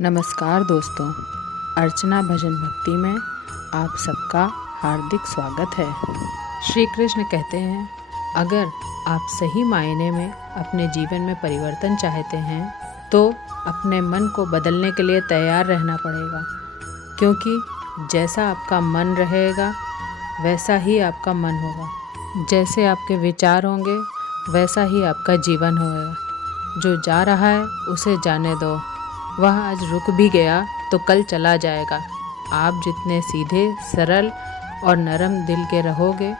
नमस्कार दोस्तों, अर्चना भजन भक्ति में आप सबका हार्दिक स्वागत है। श्री कृष्ण कहते हैं, अगर आप सही मायने में अपने जीवन में परिवर्तन चाहते हैं तो अपने मन को बदलने के लिए तैयार रहना पड़ेगा, क्योंकि जैसा आपका मन रहेगा वैसा ही आपका मन होगा। जैसे आपके विचार होंगे वैसा ही आपका जीवन होगा। जो जा रहा है उसे जाने दो, वह आज रुक भी गया तो कल चला जाएगा। आप जितने सीधे, सरल और नरम दिल के रहोगे,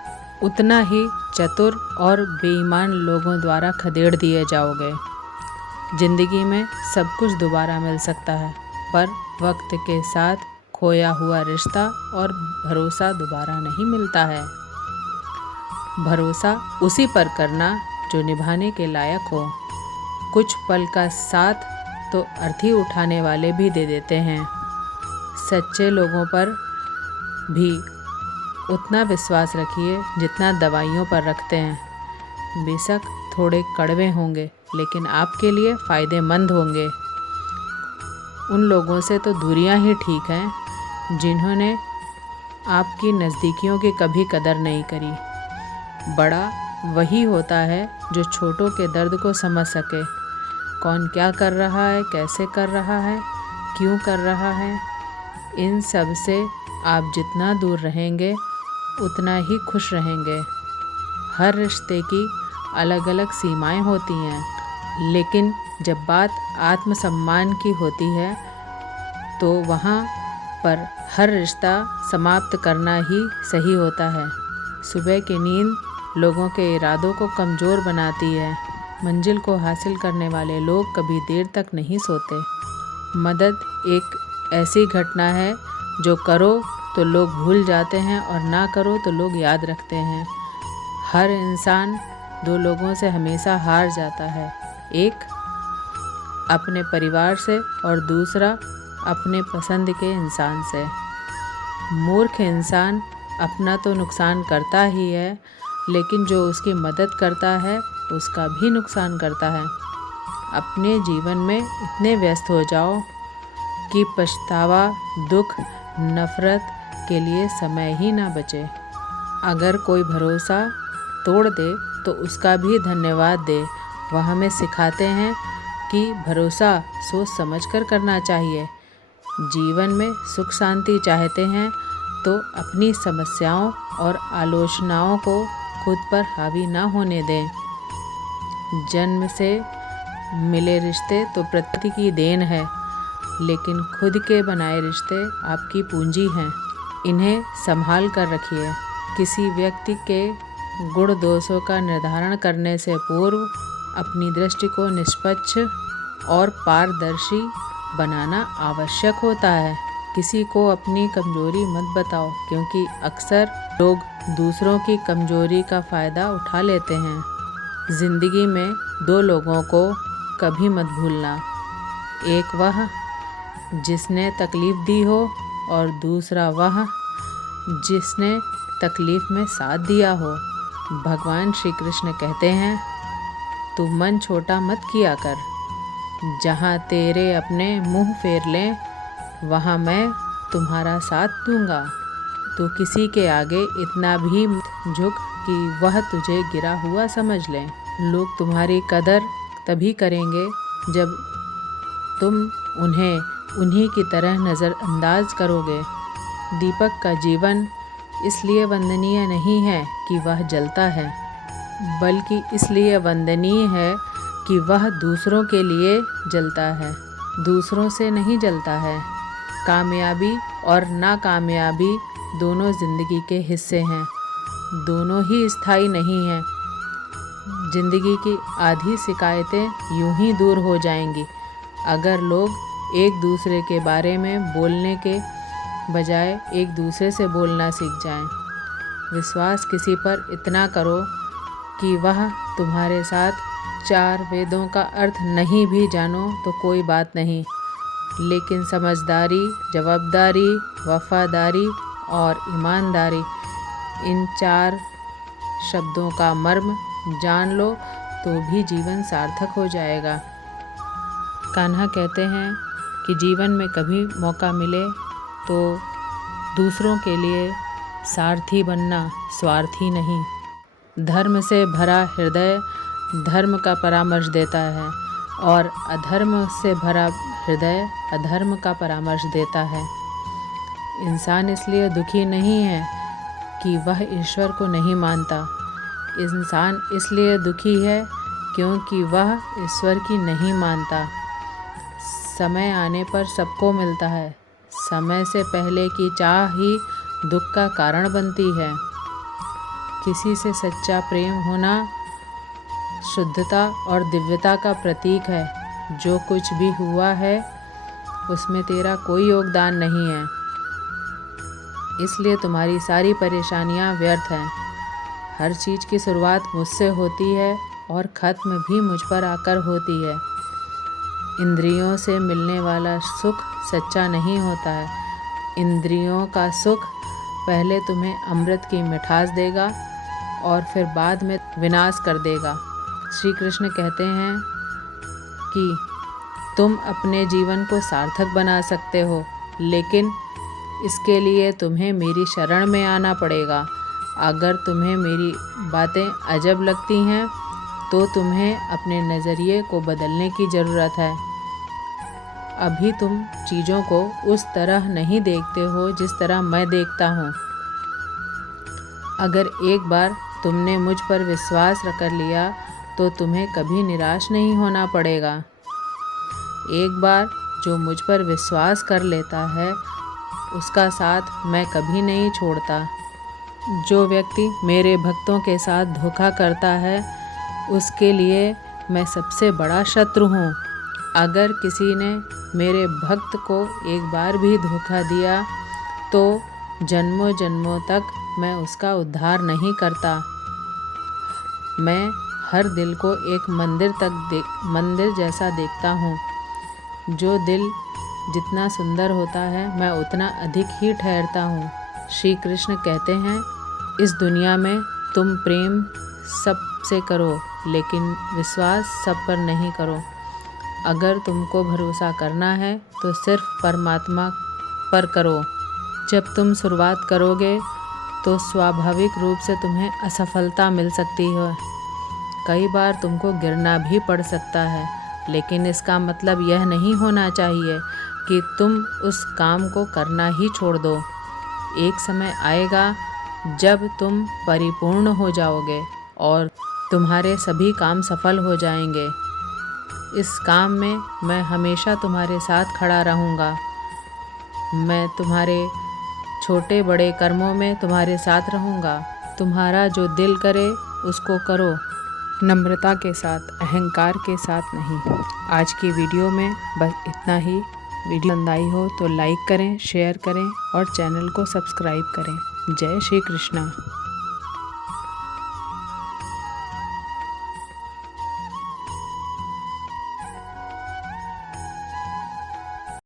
उतना ही चतुर और बेईमान लोगों द्वारा खदेड़ दिए जाओगे। जिंदगी में सब कुछ दोबारा मिल सकता है, पर वक्त के साथ खोया हुआ रिश्ता और भरोसा दोबारा नहीं मिलता है। भरोसा उसी पर करना जो निभाने के लायक हो। कुछ पल का साथ तो अर्थी उठाने वाले भी दे देते हैं। सच्चे लोगों पर भी उतना विश्वास रखिए जितना दवाइयों पर रखते हैं। बेशक थोड़े कड़वे होंगे, लेकिन आपके लिए फ़ायदेमंद होंगे। उन लोगों से तो दूरियां ही ठीक हैं जिन्होंने आपकी नज़दीकियों की कभी कदर नहीं करी। बड़ा वही होता है जो छोटों के दर्द को समझ सके। कौन क्या कर रहा है, कैसे कर रहा है, क्यों कर रहा है, इन सब से आप जितना दूर रहेंगे उतना ही खुश रहेंगे। हर रिश्ते की अलग अलग सीमाएं होती हैं, लेकिन जब बात आत्मसम्मान की होती है तो वहाँ पर हर रिश्ता समाप्त करना ही सही होता है। सुबह की नींद लोगों के इरादों को कमज़ोर बनाती है। मंजिल को हासिल करने वाले लोग कभी देर तक नहीं सोते। मदद एक ऐसी घटना है जो करो तो लोग भूल जाते हैं और ना करो तो लोग याद रखते हैं। हर इंसान दो लोगों से हमेशा हार जाता है, एक अपने परिवार से और दूसरा अपने पसंद के इंसान से। मूर्ख इंसान अपना तो नुकसान करता ही है, लेकिन जो उसकी मदद करता है उसका भी नुकसान करता है। अपने जीवन में इतने व्यस्त हो जाओ कि पछतावा, दुख, नफ़रत के लिए समय ही ना बचे। अगर कोई भरोसा तोड़ दे तो उसका भी धन्यवाद दे। वह हमें सिखाते हैं कि भरोसा सोच समझकर करना चाहिए। जीवन में सुख शांति चाहते हैं तो अपनी समस्याओं और आलोचनाओं को खुद पर हावी ना होने दें। जन्म से मिले रिश्ते तो प्रकृति की देन है, लेकिन खुद के बनाए रिश्ते आपकी पूंजी हैं। इन्हें संभाल कर रखिए। किसी व्यक्ति के गुण दोषों का निर्धारण करने से पूर्व अपनी दृष्टि को निष्पक्ष और पारदर्शी बनाना आवश्यक होता है। किसी को अपनी कमजोरी मत बताओ, क्योंकि अक्सर लोग दूसरों की कमजोरी का फ़ायदा उठा लेते हैं। ज़िंदगी में दो लोगों को कभी मत भूलना, एक वह जिसने तकलीफ़ दी हो और दूसरा वह जिसने तकलीफ़ में साथ दिया हो। भगवान श्री कृष्ण कहते हैं, तू मन छोटा मत किया कर। जहाँ तेरे अपने मुँह फेर लें वहाँ मैं तुम्हारा साथ दूंगा। तो किसी के आगे इतना भी मत झुक कि वह तुझे गिरा हुआ समझ लें। लोग तुम्हारी कदर तभी करेंगे जब तुम उन्हें उन्हीं की तरह नज़रअंदाज करोगे। दीपक का जीवन इसलिए वंदनीय नहीं है कि वह जलता है, बल्कि इसलिए वंदनीय है कि वह दूसरों के लिए जलता है, दूसरों से नहीं जलता है। कामयाबी और नाकामयाबी दोनों ज़िंदगी के हिस्से हैं, दोनों ही स्थायी नहीं हैं। ज़िंदगी की आधी शिकायतें यूं ही दूर हो जाएंगी अगर लोग एक दूसरे के बारे में बोलने के बजाय एक दूसरे से बोलना सीख जाएं। विश्वास किसी पर इतना करो कि वह तुम्हारे साथ 4 वेदों का अर्थ नहीं भी जानो तो कोई बात नहीं, लेकिन समझदारी, जवाबदारी, वफादारी और ईमानदारी, इन 4 शब्दों का मर्म जान लो तो भी जीवन सार्थक हो जाएगा। कान्हा कहते हैं कि जीवन में कभी मौका मिले तो दूसरों के लिए सारथी बनना, स्वार्थी नहीं। धर्म से भरा हृदय धर्म का परामर्श देता है और अधर्म से भरा हृदय अधर्म का परामर्श देता है। इंसान इसलिए दुखी नहीं है कि वह ईश्वर को नहीं मानता। इंसान इसलिए दुखी है क्योंकि वह ईश्वर की नहीं मानता। समय आने पर सबको मिलता है। समय से पहले की चाह ही दुख का कारण बनती है। किसी से सच्चा प्रेम होना शुद्धता और दिव्यता का प्रतीक है। जो कुछ भी हुआ है उसमें तेरा कोई योगदान नहीं है, इसलिए तुम्हारी सारी परेशानियां व्यर्थ हैं। हर चीज़ की शुरुआत मुझसे होती है और ख़त्म भी मुझ पर आकर होती है। इंद्रियों से मिलने वाला सुख सच्चा नहीं होता है। इंद्रियों का सुख पहले तुम्हें अमृत की मिठास देगा और फिर बाद में विनाश कर देगा। श्री कृष्ण कहते हैं कि तुम अपने जीवन को सार्थक बना सकते हो, लेकिन इसके लिए तुम्हें मेरी शरण में आना पड़ेगा। अगर तुम्हें मेरी बातें अजब लगती हैं तो तुम्हें अपने नज़रिए को बदलने की ज़रूरत है। अभी तुम चीज़ों को उस तरह नहीं देखते हो जिस तरह मैं देखता हूँ। अगर एक बार तुमने मुझ पर विश्वास कर लिया तो तुम्हें कभी निराश नहीं होना पड़ेगा। एक बार जो मुझ पर विश्वास कर लेता है उसका साथ मैं कभी नहीं छोड़ता। जो व्यक्ति मेरे भक्तों के साथ धोखा करता है उसके लिए मैं सबसे बड़ा शत्रु हूँ। अगर किसी ने मेरे भक्त को एक बार भी धोखा दिया तो जन्मों जन्मों तक मैं उसका उद्धार नहीं करता। मैं हर दिल को एक मंदिर जैसा देखता हूँ। जो दिल जितना सुंदर होता है मैं उतना अधिक ही ठहरता हूँ। श्री कृष्ण कहते हैं, इस दुनिया में तुम प्रेम सबसे करो लेकिन विश्वास सब पर नहीं करो। अगर तुमको भरोसा करना है तो सिर्फ परमात्मा पर करो। जब तुम शुरुआत करोगे तो स्वाभाविक रूप से तुम्हें असफलता मिल सकती है। कई बार तुमको गिरना भी पड़ सकता है, लेकिन इसका मतलब यह नहीं होना चाहिए कि तुम उस काम को करना ही छोड़ दो। एक समय आएगा जब तुम परिपूर्ण हो जाओगे और तुम्हारे सभी काम सफल हो जाएंगे। इस काम में मैं हमेशा तुम्हारे साथ खड़ा रहूँगा। मैं तुम्हारे छोटे बड़े कर्मों में तुम्हारे साथ रहूँगा। तुम्हारा जो दिल करे उसको करो, नम्रता के साथ, अहंकार के साथ नहीं। आज की वीडियो में बस इतना ही। वीडियो पसंद आई हो तो लाइक करें, शेयर करें और चैनल को सब्सक्राइब करें। जय श्री कृष्णा।